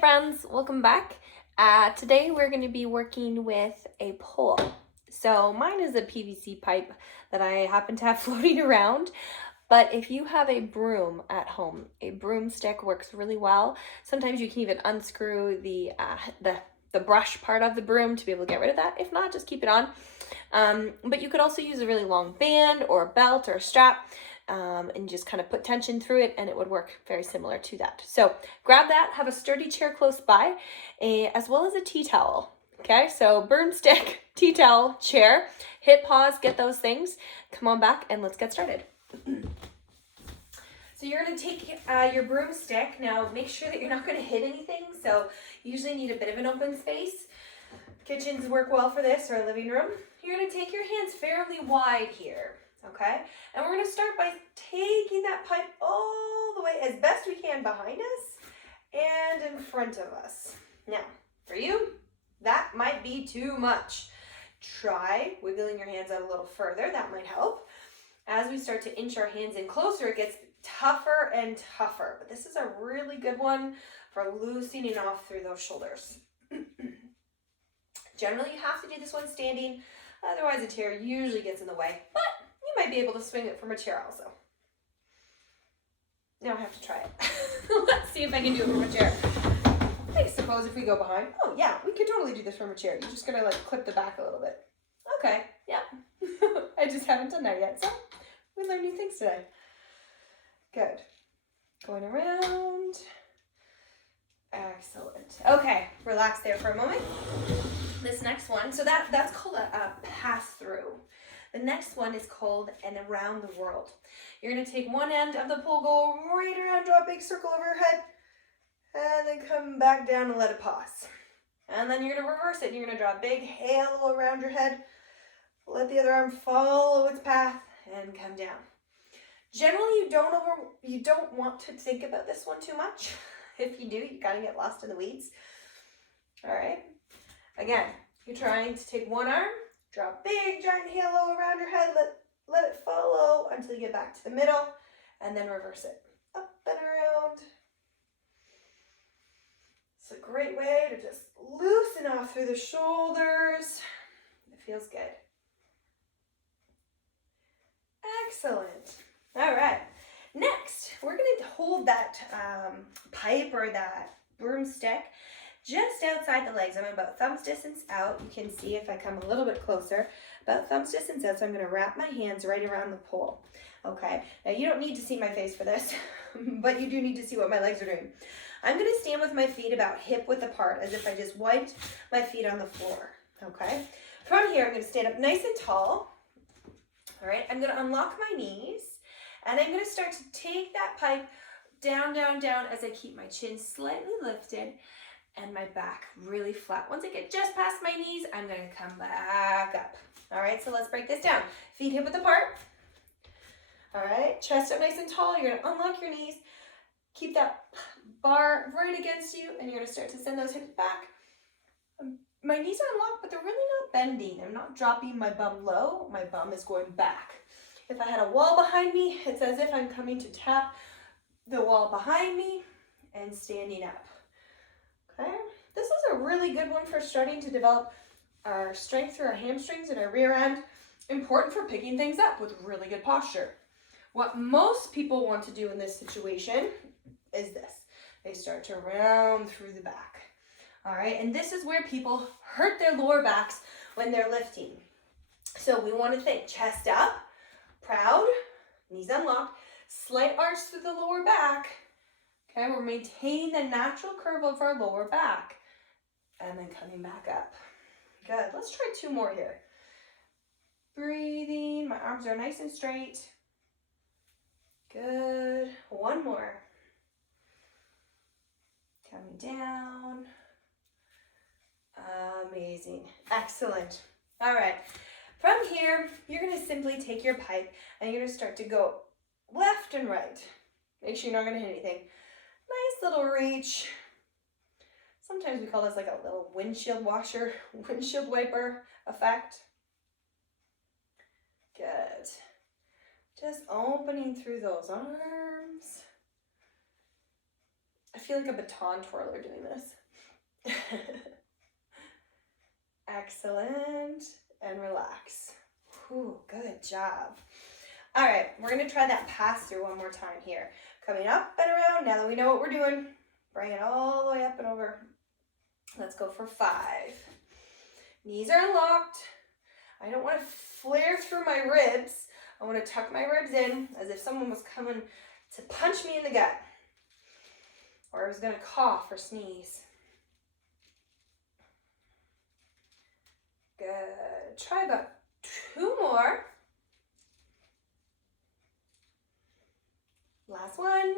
friends, welcome back. Today we're going to be working with a pole. So mine is a PVC pipe that I happen to have floating around, but if you have a broom at home, a broomstick works really well. Sometimes you can even unscrew the brush part of the broom to be able to get rid of that. If not, just keep it on. But you could also use a really long band or a belt or a strap. And just kind of put tension through it and it would work very similar to that. So grab that, have a sturdy chair close by, as well as a tea towel. Okay, so broomstick, tea towel, chair, hit pause, get those things. Come on back and let's get started. So you're going to take your broomstick. Now make sure that you're not going to hit anything. So you usually need a bit of an open space. Kitchens work well for this, or a living room. You're going to take your hands fairly wide here. Okay, and we're going to start by taking that pipe all the way as best we can behind us and in front of us. Now, for you, that might be too much. Try wiggling your hands out a little further. That might help. As we start to inch our hands in closer, it gets tougher and tougher. But this is a really good one for loosening off through those shoulders. Generally, you have to do this one standing. Otherwise, a chair usually gets in the way. But you might be able to swing it from a chair also. Now I have to try it. Let's see if I can do it from a chair. I suppose if we go behind. Oh yeah, we could totally do this from a chair. You're just gonna like clip the back a little bit. Okay, yeah. I just haven't done that yet, so we learn new things today. Good. Going around. Excellent. Okay, relax there for a moment. This next one, so that's called a pass-through. The next one is called an around the world. You're going to take one end of the pole, go right around, draw a big circle over your head, and then come back down and let it pause. And then you're going to reverse it. You're going to draw a big halo around your head, let the other arm follow its path, and come down. Generally, you don't want to think about this one too much. If you do, you kind of get lost in the weeds. All right. Again, you're trying to take one arm, draw a big giant halo around your head, let it follow until you get back to the middle, and then reverse it. Up and around. It's a great way to just loosen off through the shoulders. It feels good. Excellent. All right. Next, we're going to hold that pipe or that broomstick just outside the legs. I'm about thumb's distance out. You can see if I come a little bit closer, about thumb's distance out. So I'm going to wrap my hands right around the pole. Okay. Now you don't need to see my face for this, but you do need to see what my legs are doing. I'm going to stand with my feet about hip width apart, as if I just wiped my feet on the floor. Okay. From here, I'm going to stand up nice and tall. All right. I'm going to unlock my knees, and I'm going to start to take that pipe down, down, down as I keep my chin slightly lifted and my back really flat. Once I get just past my knees, I'm going to come back up. All right, so let's break this down. Feet hip width apart. All right, chest up nice and tall. You're going to unlock your knees. Keep that bar right against you, and you're going to start to send those hips back. My knees are unlocked, but they're really not bending. I'm not dropping my bum low. My bum is going back. If I had a wall behind me, it's as if I'm coming to tap the wall behind me and standing up. Okay, this is a really good one for starting to develop our strength through our hamstrings and our rear end. Important for picking things up with really good posture. What most people want to do in this situation is this. They start to round through the back. All right, and this is where people hurt their lower backs when they're lifting. So we want to think chest up, proud, knees unlocked, slight arch through the lower back. Okay, we're maintaining the natural curve of our lower back and then coming back up. Good. Let's try two more here. Breathing. My arms are nice and straight. Good. One more. Coming down. Amazing. Excellent. All right. From here, you're going to simply take your pipe and you're going to start to go left and right. Make sure you're not going to hit anything. Nice little reach. Sometimes we call this like a little windshield washer, windshield wiper effect. Good. Just opening through those arms. I feel like a baton twirler doing this. Excellent. And relax. Whew, good job. All right, we're gonna try that pass through one more time here. Coming up and around, now that we know what we're doing, bring it all the way up and over. Let's go for 5. Knees are locked. I don't want to flare through my ribs. I want to tuck my ribs in as if someone was coming to punch me in the gut. Or I was gonna cough or sneeze. Good. Try about 2 more. Last one.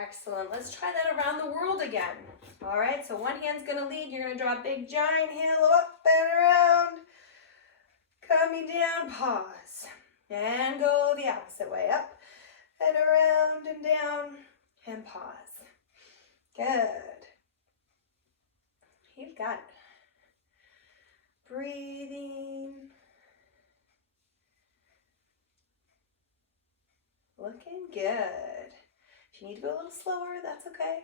Excellent. Let's try that around the world again. All right, so one hand's gonna lead. You're gonna draw a big giant halo up and around. Coming down, pause. And go the opposite way, up and around and down and pause. Good. You've got it. Breathing. Looking good. If you need to go a little slower, that's okay.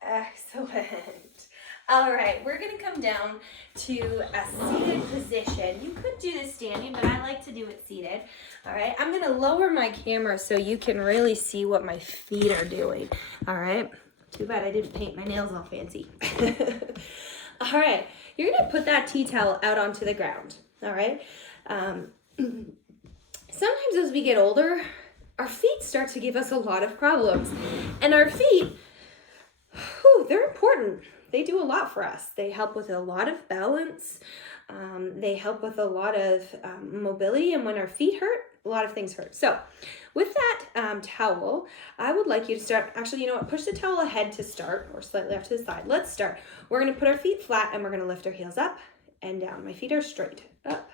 Excellent. All right, we're gonna come down to a seated position. You could do this standing, but I like to do it seated. All right, I'm gonna lower my camera so you can really see what my feet are doing. All right, too bad I didn't paint my nails all fancy. All right, you're gonna put that tea towel out onto the ground. All right, sometimes as we get older, our feet start to give us a lot of problems, and our feet, they're important. They do a lot for us. They help with a lot of balance. They help with a lot of mobility, and when our feet hurt, a lot of things hurt. So with that towel, I would like you to start, actually, you know what, push the towel ahead to start, or slightly off to the side. Let's start. We're gonna put our feet flat and we're gonna lift our heels up and down. My feet are straight, up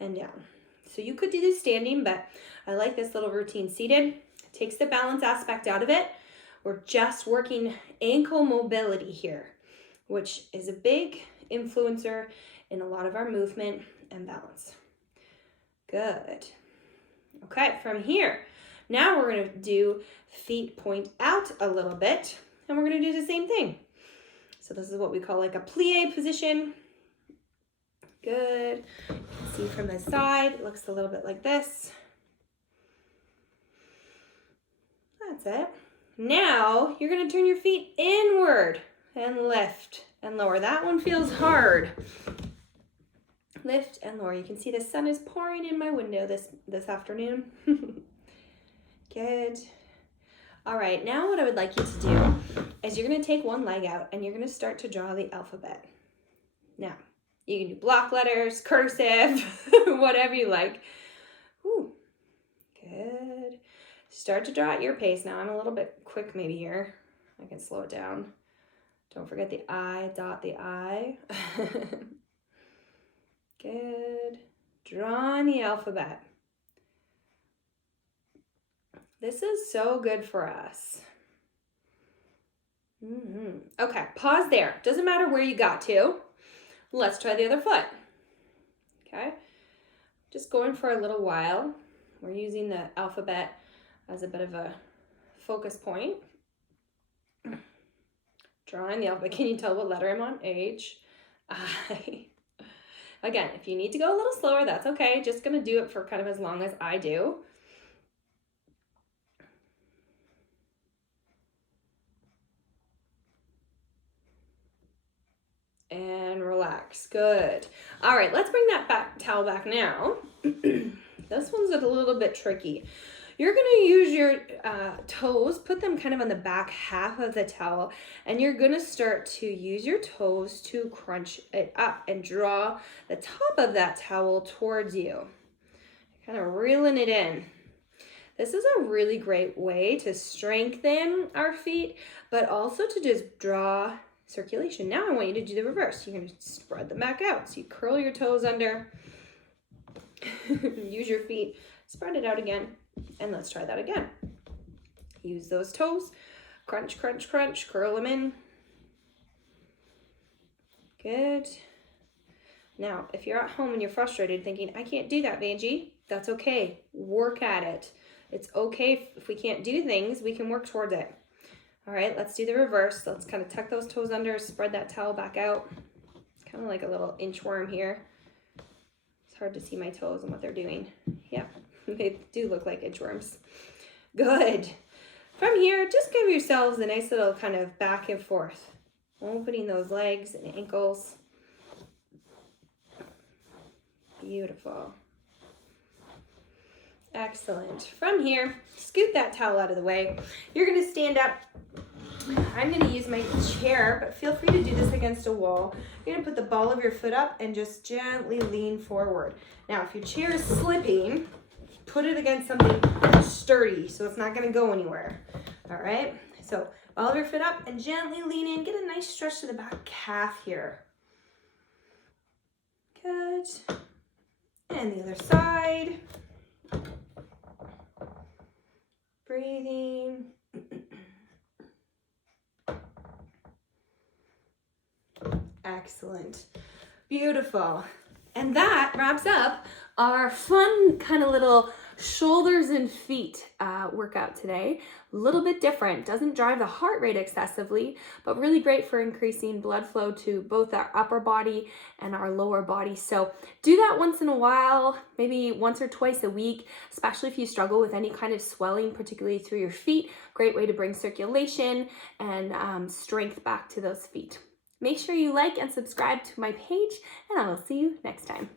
and down. So you could do this standing, but I like this little routine seated. It takes the balance aspect out of it. We're just working ankle mobility here, which is a big influencer in a lot of our movement and balance. Good. Okay, from here, now we're gonna do feet point out a little bit, and we're gonna do the same thing. So this is what we call like a plie position. Good. You can see from the side, it looks a little bit like this. That's it. Now, you're gonna turn your feet inward and lift and lower. That one feels hard. Lift and lower. You can see the sun is pouring in my window this afternoon. Good. All right, now what I would like you to do is you're gonna take one leg out and you're gonna start to draw the alphabet. Now, you can do block letters, cursive, whatever you like. Ooh, good. Start to draw at your pace. Now I'm a little bit quick maybe here. I can slow it down. Don't forget the I, dot the I. Good. Drawing the alphabet. This is so good for us. Okay, pause there. Doesn't matter where you got to. Let's try the other foot. Okay, just going for a little while. We're using the alphabet as a bit of a focus point. Drawing the alphabet. Can you tell what letter I'm on? H, I. Again, if you need to go a little slower, that's okay. Just gonna do it for kind of as long as I do. And relax. Good. All right, let's bring that towel back now. This one's a little bit tricky. You're gonna use your toes, put them kind of on the back half of the towel, and you're gonna start to use your toes to crunch it up and draw the top of that towel towards you. Kind of reeling it in. This is a really great way to strengthen our feet, but also to just draw circulation. Now I want you to do the reverse. You're gonna spread them back out. So you curl your toes under, use your feet, spread it out again. And let's try that again. Use those toes, crunch, crunch, crunch, curl them in. Good. Now, if you're at home and you're frustrated thinking, I can't do that, Vanjie, that's okay. Work at it. It's okay if we can't do things, we can work towards it. All right, let's do the reverse. Let's kind of tuck those toes under, spread that towel back out. It's kind of like a little inchworm here. It's hard to see my toes and what they're doing. Yep, they do look like inchworms. Good. From here, just give yourselves a nice little kind of back and forth, opening those legs and ankles. Beautiful. Excellent. From here, scoot that towel out of the way. You're going to stand up. I'm going to use my chair, but feel free to do this against a wall. You're going to put the ball of your foot up and just gently lean forward. Now, if your chair is slipping, put it against something sturdy so it's not going to go anywhere. All right? So, ball of your foot up and gently lean in. Get a nice stretch to the back calf here. Good. And the other side. Breathing. Excellent. Beautiful. And that wraps up our fun kind of little shoulders and feet workout today. A little bit different. Doesn't drive the heart rate excessively, but really great for increasing blood flow to both our upper body and our lower body. So do that once in a while, maybe once or twice a week, especially if you struggle with any kind of swelling, particularly through your feet. Great way to bring circulation and strength back to those feet. Make sure you like and subscribe to my page, and I will see you next time.